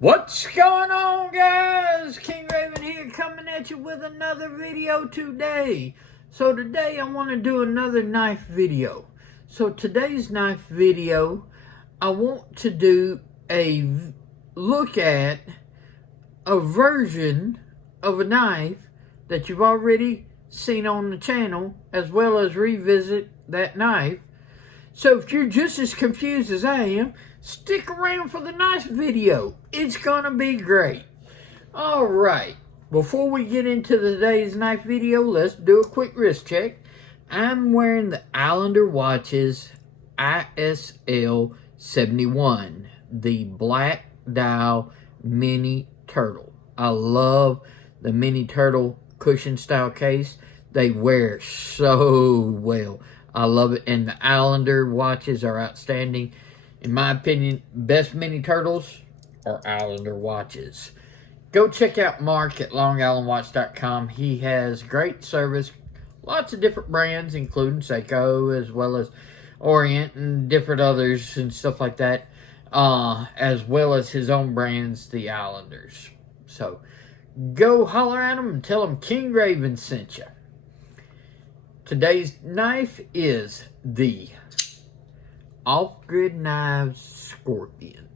What's going on, guys? King Raven here, coming at you with another video today. So today I want to do another knife video. So today's knife video, I want to do a look at a version of a knife that you've already seen on the channel, as well as revisit that knife. So if you're just as confused as I am, stick around for the knife video. It's gonna be great. Alright, before we get into today's knife video, let's do a quick wrist check. I'm wearing the Islander Watches ISL 71, the black dial mini turtle. I love the mini turtle cushion style case. They wear so well. I love it, and the Islander watches are outstanding. In my opinion, best mini turtles are Islander watches. Go check out Mark at longislandwatch.com. He has great service, lots of different brands, including Seiko, as well as Orient and different others and stuff like that, as well as his own brands, the Islanders. So go holler at him and tell him King Raven sent you. Today's knife is the Off-Grid Knives Scorpion.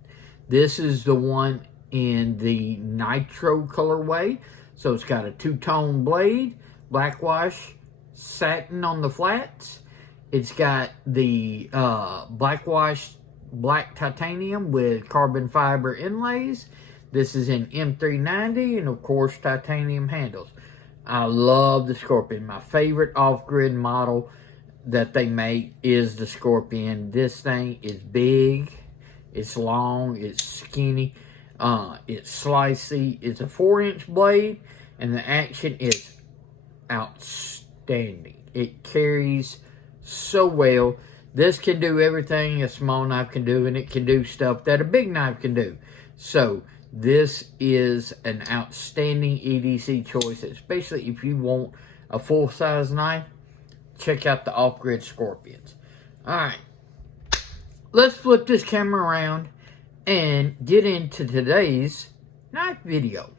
This is the one in the nitro colorway. So it's got a two-tone blade, black wash, satin on the flats. It's got the black wash, black titanium with carbon fiber inlays. This is in M390 and of course titanium handles. I love the Scorpion. My favorite off-grid model that they make is the Scorpion. This thing is big, it's long, it's skinny, it's slicey. It's a 4-inch blade, and the action is outstanding. It carries so well. This can do everything a small knife can do, and it can do stuff that a big knife can do. So this is an outstanding EDC choice, especially if you want a full-size knife. Check out the Off-Grid Scorpions. Alright, let's flip this camera around and get into today's knife video.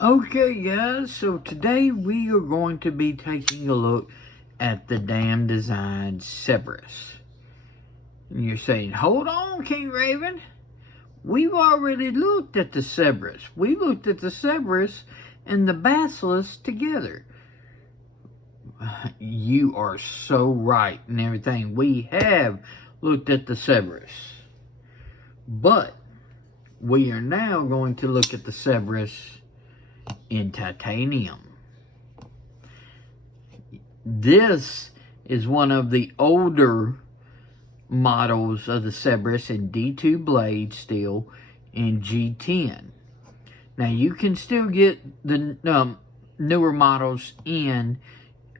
Okay guys, so today we are going to be taking a look at the Damn Design Cerberus. And you're saying, hold on King Raven, we've already looked at the Cerberus. We looked at the Cerberus and the Basilisk together. You are so right and everything. We have looked at the Cerberus. But we are now going to look at the Cerberus in titanium. This is one of the older models of the Cerberus in D2 blade steel in G10. Now you can still get the newer models in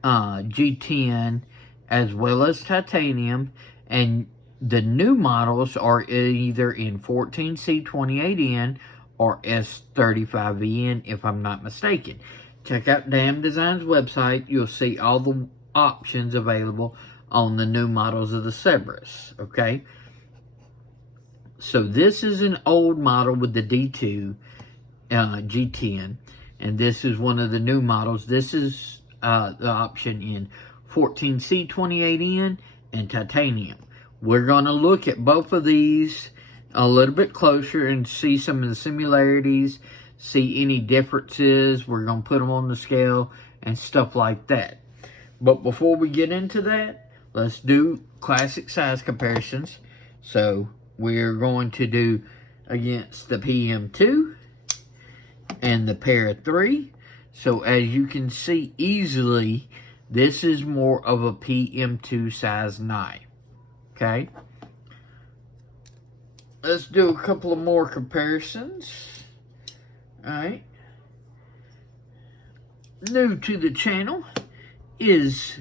G10 as well as titanium, and the new models are either in 14C28N or S35VN if I'm not mistaken. Check out Damn Design's website. You'll see all the options available on the new models of the Cerberus, okay? So this is an old model with the D2 G10, and this is one of the new models. This is the option in 14C28N and titanium. We're going to look at both of these a little bit closer and see some of the similarities, see any differences. We're going to put them on the scale and stuff like that. But before we get into that, let's do classic size comparisons. So we're going to do against the PM2 and the Para 3. So as you can see easily, this is more of a PM2 size knife. Okay. Let's do a couple of more comparisons. Alright. New to the channel is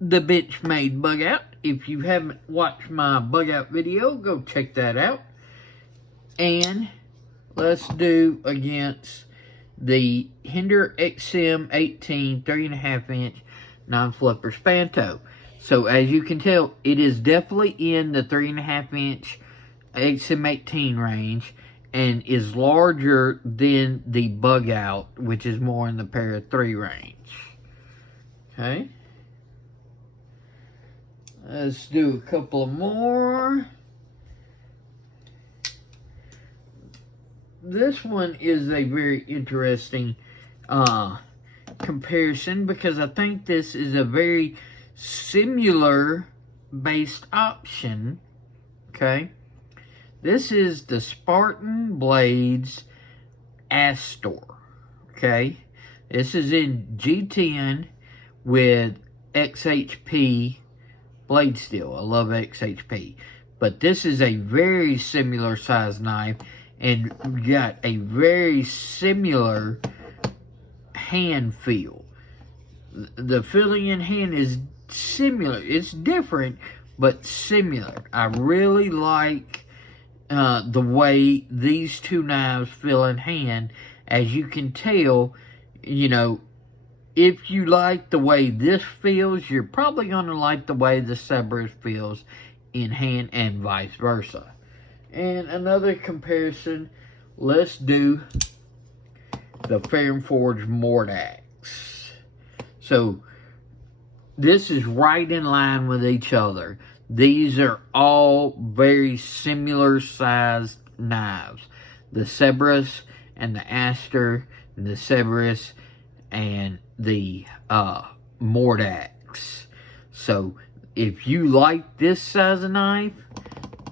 the Benchmade Bug Out. If you haven't watched my Bug Out video, go check that out. And let's do against the Hinder XM 18 3.5-inch non-flipper Spanto. So as you can tell, it is definitely in the 3.5-inch XM18 range, and is larger than the Bug Out, which is more in the Para 3 range. Okay. Let's do a couple more. This one is a very interesting comparison, because I think this is a very similar based option. Okay. This is the Spartan Blades Astor. Okay. This is in G10 with XHP blade steel. I love XHP. But this is a very similar size knife, and got a very similar hand feel. The feeling in hand is similar. It's different, but similar. I really like the way these two knives feel in hand. As you can tell, you know, if you like the way this feels, you're probably going to like the way the Cerberus feels in hand, and vice versa. And another comparison, let's do the Fair & Forge Mordax. So, this is right in line with each other. These are all very similar sized knives. The Cerberus and the Astor, and the Severus and the Mordax. So, if you like this size of knife,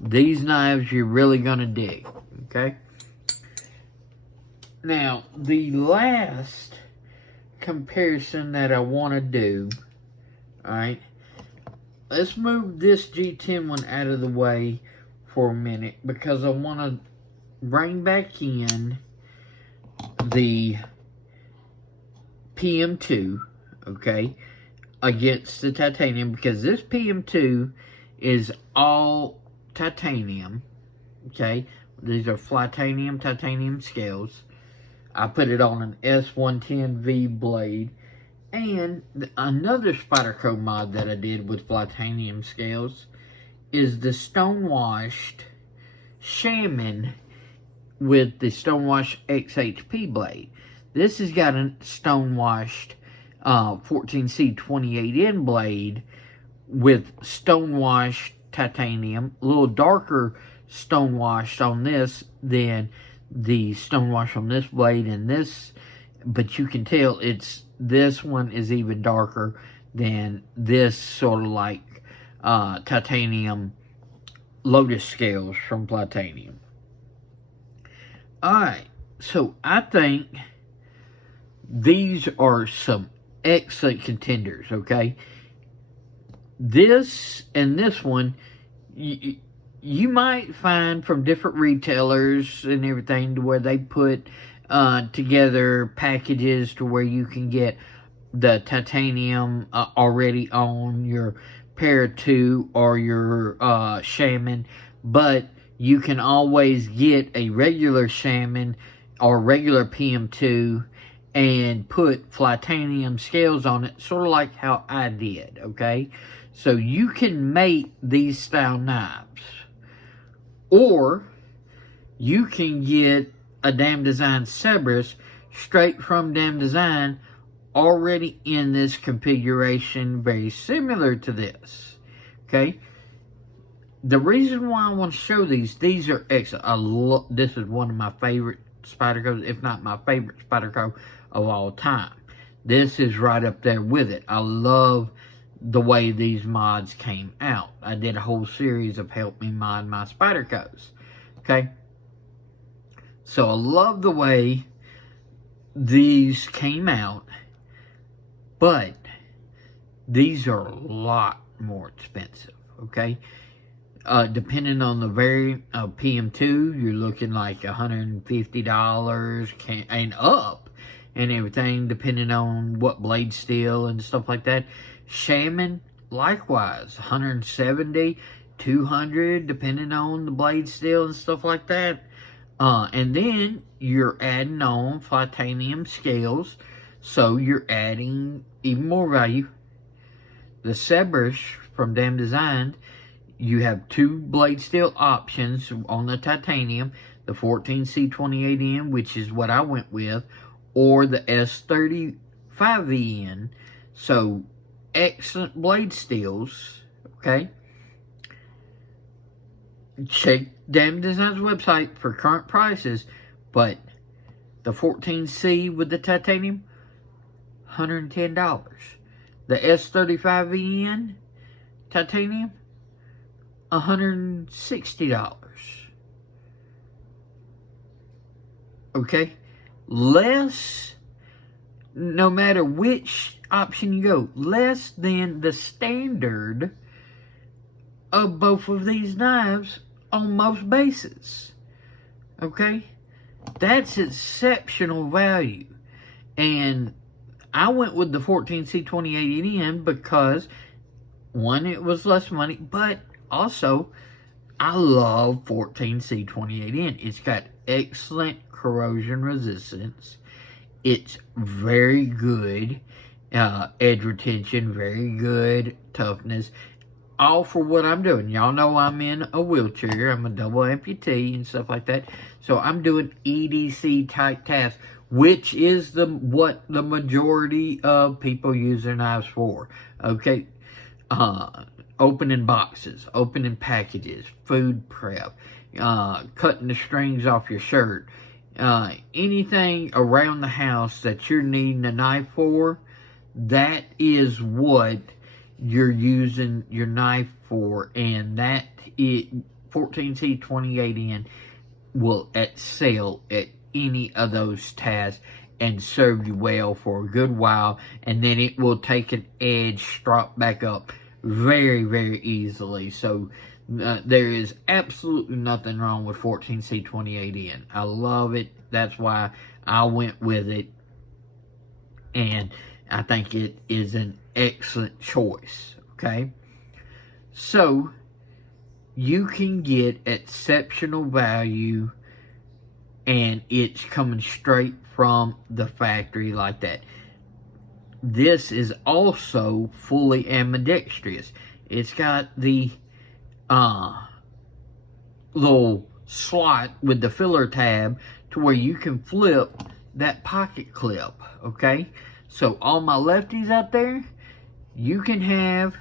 these knives you're really going to dig. Okay? Now, the last comparison that I want to do, alright, let's move this G10 one out of the way for a minute, because I want to bring back in the PM2, okay, against the titanium, because this PM2 is all titanium, okay. These are Flytanium titanium scales. I put it on an S110V blade. And another Spyderco mod that I did with Flytanium scales is the Stonewashed Shaman with the Stonewashed XHP blade. This has got a Stonewashed 14C28N blade with Stonewashed titanium, a little darker Stonewashed on this than the Stonewash on this blade and this, but you can tell this one is even darker than this sort of like titanium Lotus scales from Flytanium. Alright, so I think these are some excellent contenders, okay? This and this one, you might find from different retailers and everything to where they put together packages to where you can get the titanium already on your Para 2 or your Shaman, but you can always get a regular Shaman or regular PM2 and put Flytanium scales on it, sort of like how I did, okay? So you can make these style knives. Or you can get a Damn Design Cerberus straight from Damn Design already in this configuration, very similar to this. Okay? The reason why I want to show these are excellent. This is one of my favorite Spydercos, if not my favorite Spyderco of all time. This is right up there with it. I love the way these mods came out. I did a whole series of help me mod my Spydercos. Okay? So I love the way these came out, but these are a lot more expensive. Okay? Depending on the PM2, you're looking like $150 and up and everything, depending on what blade steel and stuff like that. Shaman, likewise, $170, $200, depending on the blade steel and stuff like that. And then you're adding on Flytanium scales, so you're adding even more value. The Cerberus from Damn Design, you have two blade steel options on the titanium, the 14C28N, which is what I went with, or the S35VN. So, excellent blade steels, okay? Check Damn Design's website for current prices, but the 14C with the titanium, $110. The S35VN titanium, $160. Okay? Less, no matter which option you go, less than the standard of both of these knives on most bases. Okay? That's exceptional value. And I went with the 14C28N because, one, it was less money, but also, I love 14C28N. It's got excellent corrosion resistance. It's very good edge retention, very good toughness. All for what I'm doing. Y'all know I'm in a wheelchair. I'm a double amputee and stuff like that. So I'm doing EDC type tasks, which is what the majority of people use their knives for. Okay? Opening boxes, opening packages, food prep, cutting the strings off your shirt, anything around the house that you're needing a knife for, that is what you're using your knife for, and 14C28N will excel at any of those tasks and serve you well for a good while, and then it will take an edge, strop back up very, very easily. So there is absolutely nothing wrong with 14C28N. I love it. That's why I went with it, and I think it is an excellent choice. Okay, so you can get exceptional value, and it's coming straight from the factory like that. This is also fully ambidextrous. It's got the little slot with the filler tab to where you can flip that pocket clip, okay? So all my lefties out there, you can have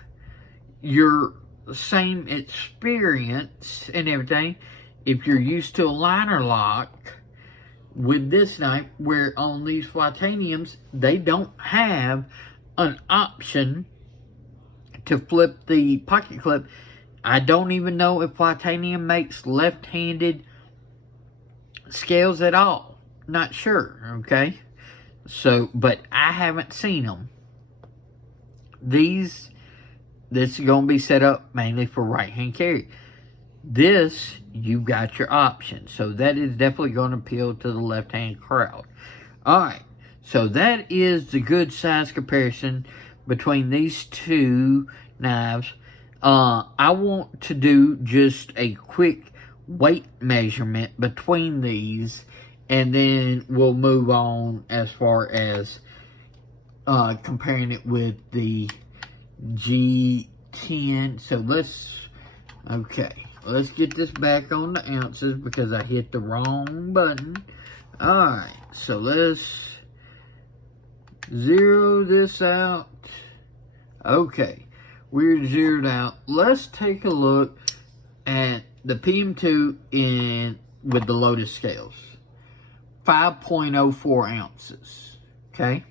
your same experience and everything if you're used to a liner lock with this knife, where on these Flitaniums, they don't have an option to flip the pocket clip. I don't even know if Flitanium makes left-handed scales at all. Not sure, okay? So, but I haven't seen them. This is going to be set up mainly for right-hand carry. This, you got your option. So that is definitely going to appeal to the left-hand crowd. Alright, so that is the good size comparison between these two knives. I want to do just a quick weight measurement between these, and then we'll move on as far as comparing it with the G10. So let's get this back on the ounces because I hit the wrong button. Alright, so let's zero this out. Okay, we're zeroed out. Let's take a look at the PM2 with the Lotus scales. 5.04 ounces. Okay.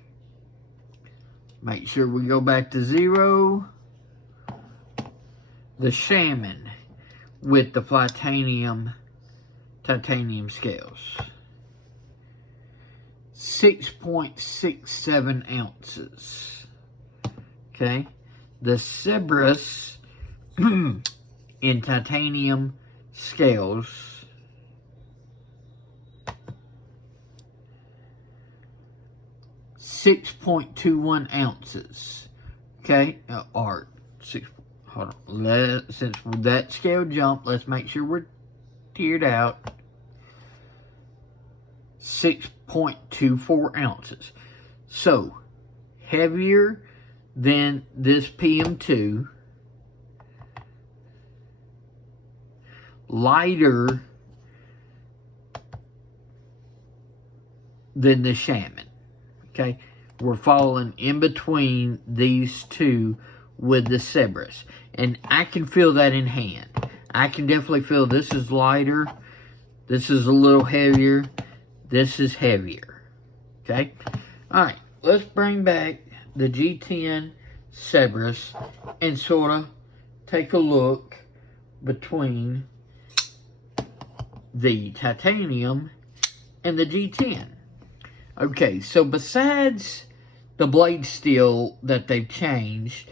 Make sure we go back to 0. The Shaman with the titanium scales. 6.67 ounces. Okay. The Cerberus in titanium scales, 6.21 ounces. Okay, or 6. Hold on. Since that scale jumped, let's make sure we're tiered out. 6.24 ounces. So heavier than this PM2. lighter than the Shaman. Okay, we're falling in between these two with the Cerberus, and I can feel that in hand. I can definitely feel this is lighter, this is a little heavier, this is heavier. Okay, all right, let's bring back the G10 Severus and sort of take a look between the titanium and the G10. Okay, so besides the blade steel that they've changed,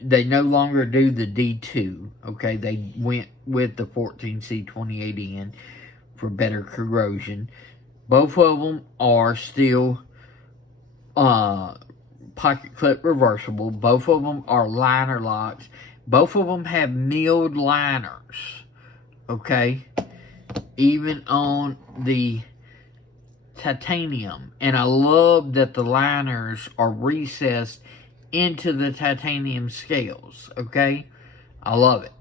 they no longer do the D2. Okay, they went with the 14C28N for better corrosion. Both of them are still pocket clip reversible. Both of them are liner locks. Both of them have milled liners. Okay, even on the titanium, and I love that the liners are recessed into the titanium scales. Okay, I love it.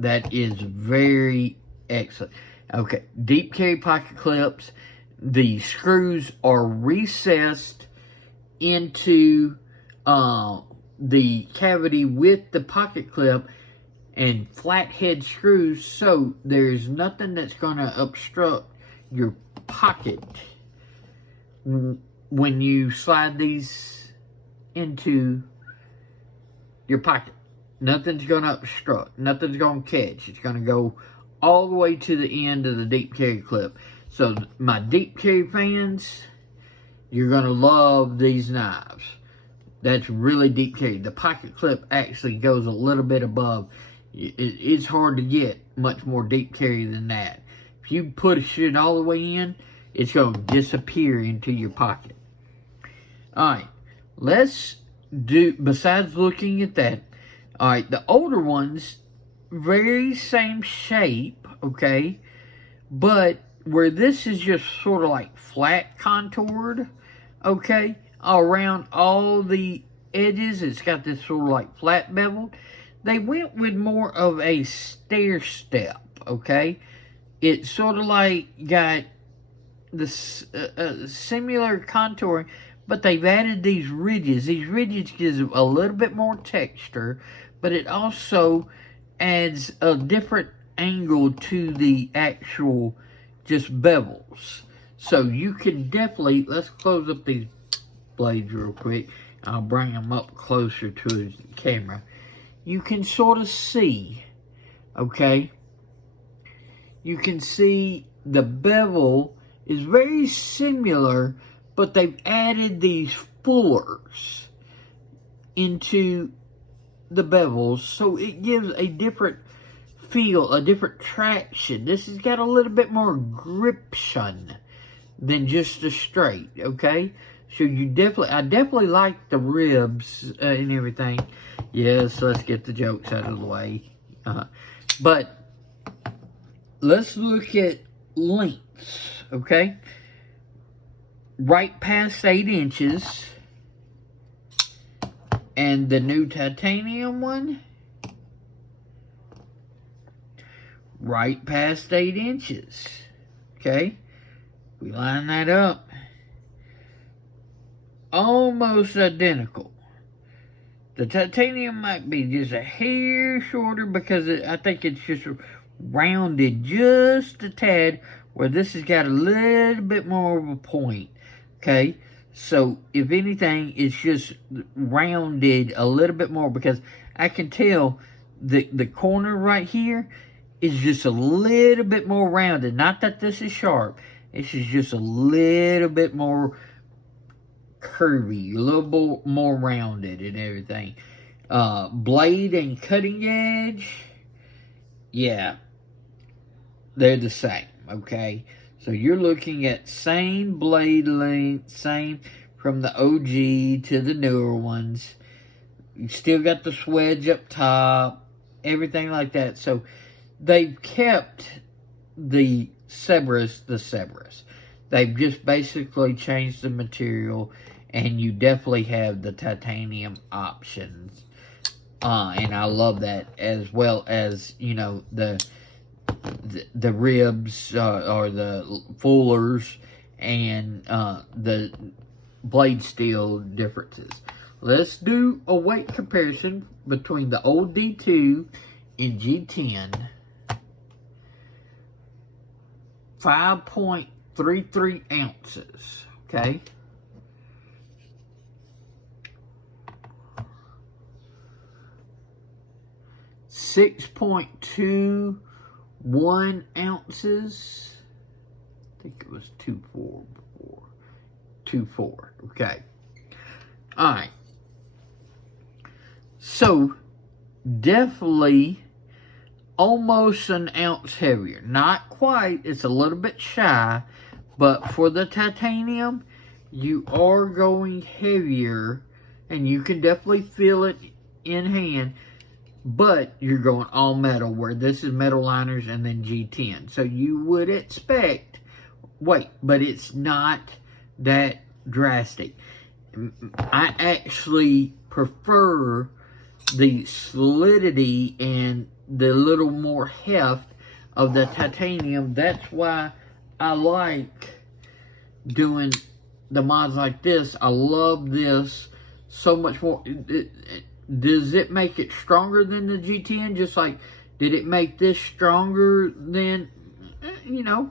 That is very excellent. Okay, deep carry pocket clips. The screws are recessed into the cavity with the pocket clip and flathead screws, so there's nothing that's going to obstruct your pocket when you slide these into your pocket. Nothing's going to obstruct. Nothing's going to catch. It's going to go all the way to the end of the deep carry clip. So my deep carry fans, you're going to love these knives. That's really deep carry. The pocket clip actually goes a little bit above. It's hard to get much more deep carry than that. If you push it all the way in, it's going to disappear into your pocket. Alright, let's do, besides looking at that, alright, the older ones, very same shape, okay, but where this is just sort of like flat contoured, okay, around all the edges, it's got this sort of like flat beveled. They went with more of a stair step, okay. It's sort of like got this similar contouring, but they've added these ridges. These ridges gives a little bit more texture, but it also adds a different angle to the actual just bevels. So you can definitely, let's close up these blades real quick. I'll bring them up closer to the camera. You can sort of see, okay, you can see the bevel is very similar, but they've added these fullers into the bevels, so it gives a different feel, a different traction. This has got a little bit more gription than just a straight, okay? So you definitely, I definitely like the ribs and everything. Yes, let's get the jokes out of the way. But let's look at lengths, okay? Right past 8 inches. And the new titanium one, right past 8 inches. Okay? We line that up. Almost identical. The titanium might be just a hair shorter because I think it's just rounded just a tad, where this has got a little bit more of a point. Okay? So, if anything, it's just rounded a little bit more, because I can tell the corner right here is just a little bit more rounded. Not that this is sharp. This is just a little bit more curvy, a little bit more rounded and everything. Blade and cutting edge, yeah, they're the same, okay? So you're looking at same blade length, same from the OG to the newer ones. You still got the swedge up top, everything like that. So they've kept the Cerberus the Cerberus. They've just basically changed the material, and you definitely have the titanium options. And I love that, as well as, you know, the the ribs or the fullers and the blade steel differences. Let's do a weight comparison between the old D2 and G10. 5.33 ounces, okay? $6.21 ounces. I think it was 2.4 before. 2.4, okay. All right. So, definitely almost an ounce heavier. Not quite. It's a little bit shy. But for the titanium, you are going heavier. And you can definitely feel it in hand. But you're going all metal, where this is metal liners and then G10. So you would expect weight, but it's not that drastic. I actually prefer the solidity and the little more heft of the titanium. That's why I like doing the mods like this. I love this so much more. Does it make it stronger than the G10? Just like, did it make this stronger than, you know,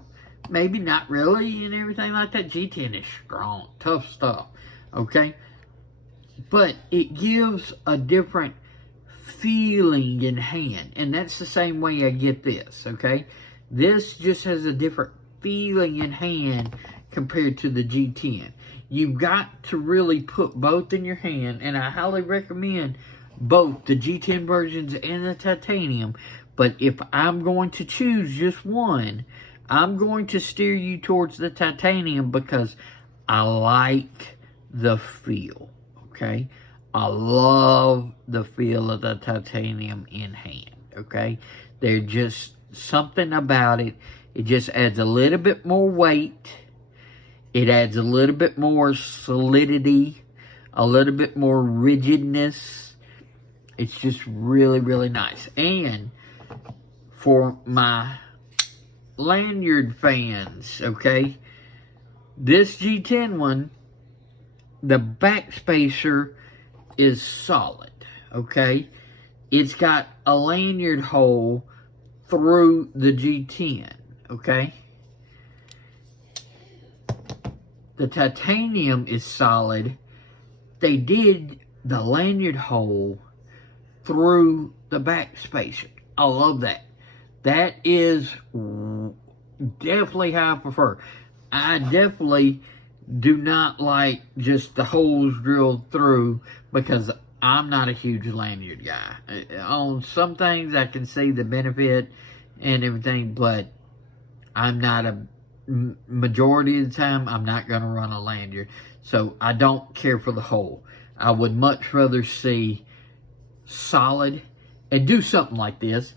maybe not really and everything like that. G10 is strong, tough stuff, okay? But it gives a different feeling in hand. And that's the same way I get this, okay? This just has a different feeling in hand compared to the G10. You've got to really put both in your hand, and I highly recommend both the G10 versions and the titanium. But if I'm going to choose just one, I'm going to steer you towards the titanium because I like the feel, okay? I love the feel of the titanium in hand, okay? There's just something about it. It just adds a little bit more weight. It adds a little bit more solidity, a little bit more rigidness. It's just really, really nice. And for my lanyard fans, okay, this G10 one, the back spacer is solid, okay? It's got a lanyard hole through the G10, okay? The titanium is solid. They did the lanyard hole through the back spacer. I love that. That is definitely how I prefer. I definitely do not like just the holes drilled through because I'm not a huge lanyard guy. On some things I can see the benefit and everything, but I'm not a majority of the time, I'm not going to run a lanyard. So I don't care for the hole. I would much rather see solid and do something like this.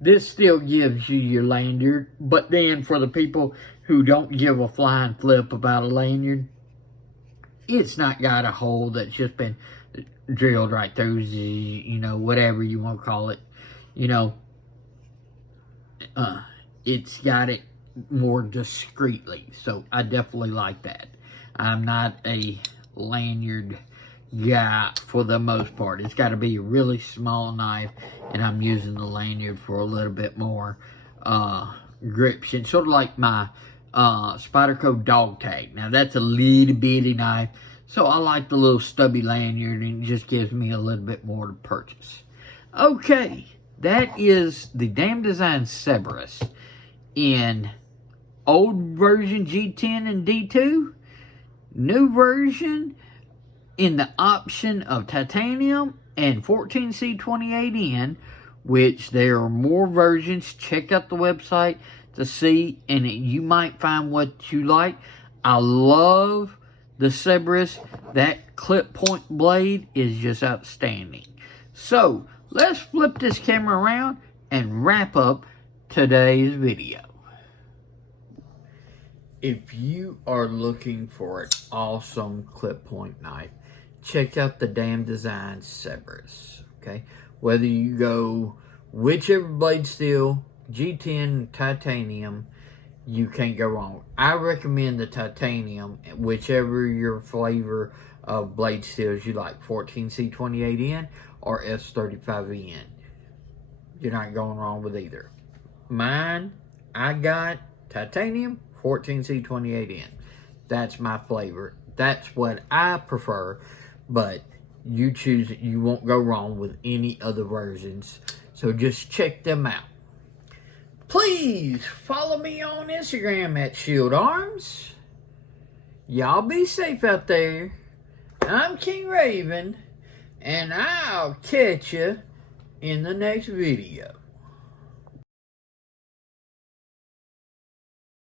This still gives you your lanyard, but then for the people who don't give a flying flip about a lanyard, it's not got a hole that's just been drilled right through, you know, whatever you want to call it. You know, it's got it more discreetly, so I definitely like that. I'm not a lanyard guy for the most part. It's got to be a really small knife, and I'm using the lanyard for a little bit more grip. It's sort of like my Spyderco dog tag. Now that's a little bitty knife, so I like the little stubby lanyard, and it just gives me a little bit more to purchase. Okay, that is the Damn Design Cerberus in old version G10 and D2, new version in the option of titanium and 14C28N, which there are more versions. Check out the website to see, and you might find what you like. I love the Cerberus. That clip point blade is just outstanding. So let's flip this camera around and wrap up today's video. If you are looking for an awesome clip point knife, check out the Damn Design Severus, okay? Whether you go whichever blade steel, G10 titanium, you can't go wrong. I recommend the titanium, whichever your flavor of blade steels you like, 14C28N or S35N. You're not going wrong with either. Mine, I got titanium, 14C28N. That's my flavor. That's what I prefer, but you choose it. You won't go wrong with any other versions. So just check them out. Please follow me on Instagram at Shield Arms. Y'all be safe out there. I'm King Raven, and I'll catch you in the next video.